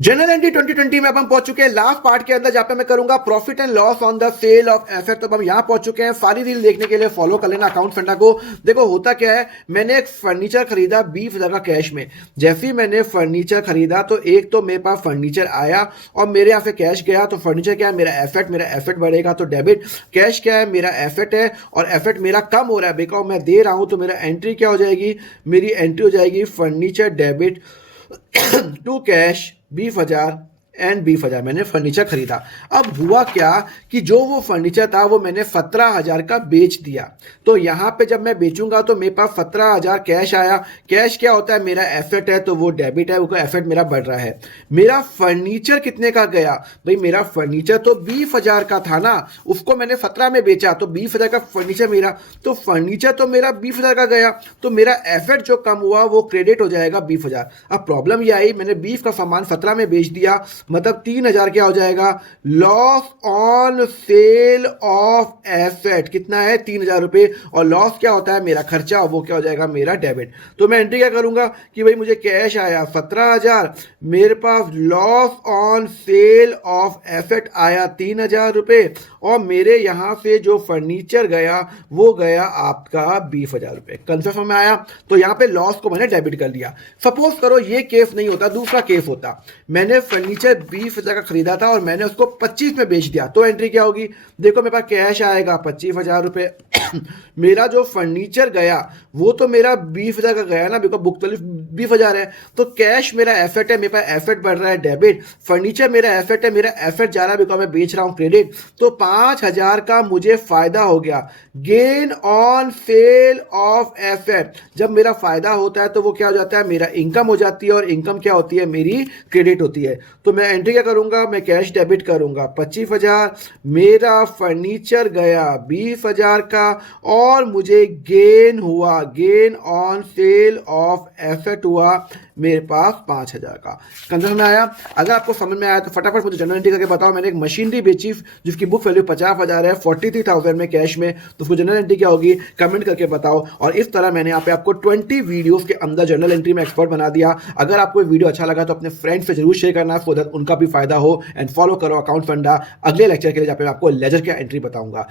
General entry 2020 में अब हम पहुंच चुके हैं लास्ट पार्ट के अंदर, जहां पे मैं करूंगा profit and loss on the sale of asset. तो अब हम यहां पहुंच चुके हैं। सारी रील देखने के लिए फॉलो कर लेना अकाउंट फंडा को। देखो होता क्या है, मैंने एक फर्नीचर खरीदा 20,000 का कैश में। जैसे ही मैंने फर्नीचर खरीदा तो एक तो मेरे पास फर्नीचर आया और मेरे यहाँ से कैश गया। तो फर्नीचर क्या है, मेरा एसेट बढ़ेगा तो डेबिट। कैश क्या है, मेरा एसेट है और एसेट मेरा कम हो रहा है बिकॉज मैं दे रहा हूं। तो मेरा एंट्री क्या हो जाएगी, मेरी एंट्री हो जाएगी furniture debit to cash 20,000 and 20,000 मैंने फर्नीचर खरीदा। अब हुआ क्या कि जो वो फर्नीचर था वो मैंने 17,000 का बेच दिया। तो यहां पे जब मैं बेचूंगा तो मेरे पास 17,000 कैश आया। कैश क्या होता है, मेरा एसेट है तो वो डेबिट है, वो एसेट मेरा बढ़ रहा है। मेरा फर्नीचर कितने का गया भाई, मेरा फर्नीचर तो 20,000 का था ना, उसको मैंने 17 में बेचा तो 20,000 का फर्नीचर मेरा। तो फर्नीचर तो मेरा 20,000 का गया, तो मेरा एसेट जो कम हुआ वो क्रेडिट हो जाएगा 20,000। अब प्रॉब्लम ये आई, मैंने 20 का सामान 17 में बेच दिया, मतलब 3,000 क्या हो जाएगा, loss on sale of asset. कितना है, 3,000 रुपए। और लॉस क्या होता है, मेरा खर्चा, वो क्या हो जाएगा, मेरा डेबिट। तो मैं एंट्री क्या करूंगा कि भाई मुझे कैश आया 17,000, मेरे पास loss on sale of asset आया 3,000 रुपए, और मेरे यहां से जो फर्नीचर गया वो गया आपका 20,000 रुपए। कंसेप्ट में आया। तो यहां पे लॉस को मैंने डेबिट कर लिया। सपोज करो ये केस नहीं होता, दूसरा केस होता, मैंने फर्नीचर 20,000 का खरीदा था और मैंने उसको 25 में बेच दिया। तो एंट्री क्या होगी, देखो मेरे पास कैश आएगा 25,000 रुपए मेरा जो फर्नीचर गया वो तो मेरा 20,000 का गया ना, बिकॉज बुक तो 20,000 है। तो कैश मेरा एसेट है, मेरे पास एसेट बढ़ रहा है डेबिट। फर्नीचर मेरा एसेट है, मेरा एसेट जा रहा है बिकॉज मैं बेच रहा हूं क्रेडिट। तो 5,000 का मुझे फायदा हो गया, gain on sale of asset. जब मेरा फायदा होता है तो वो क्या हो जाता है, मेरा इनकम हो जाती है, और इनकम क्या होती है, मेरी क्रेडिट होती है। तो मैं एंट्री क्या करूंगा, मैं कैश डेबिट करूंगा 25,000, मेरा फर्नीचर गया 20,000 का, और मुझे गेन हुआ, gain on sale of asset हुआ मेरे पास 5,000 का। कंसेप्ट में आया। अगर आपको समझ में आया तो फटाफट मुझे जनरल एंट्री करके बताओ। मैंने एक मशीनरी बेची जिसकी बुक वैल्यू 50,000 है, 43,000 में कैश में, तो उसको जनरल एंट्री क्या होगी कमेंट करके बताओ। और इस तरह मैंने यहाँ पे आपको 20 वीडियोस के अंदर जनरल एंट्री में एक्सपर्ट बना दिया। अगर आपको वीडियो अच्छा लगा तो अपने फ्रेंड्स से जरूर शेयर करना, सो दैट उनका भी फायदा हो। एंड फॉलो करो अकाउंट फंडा। अगले लेक्चर के लिए जहाँ पे मैं आपको लेजर की एंट्री बताऊंगा।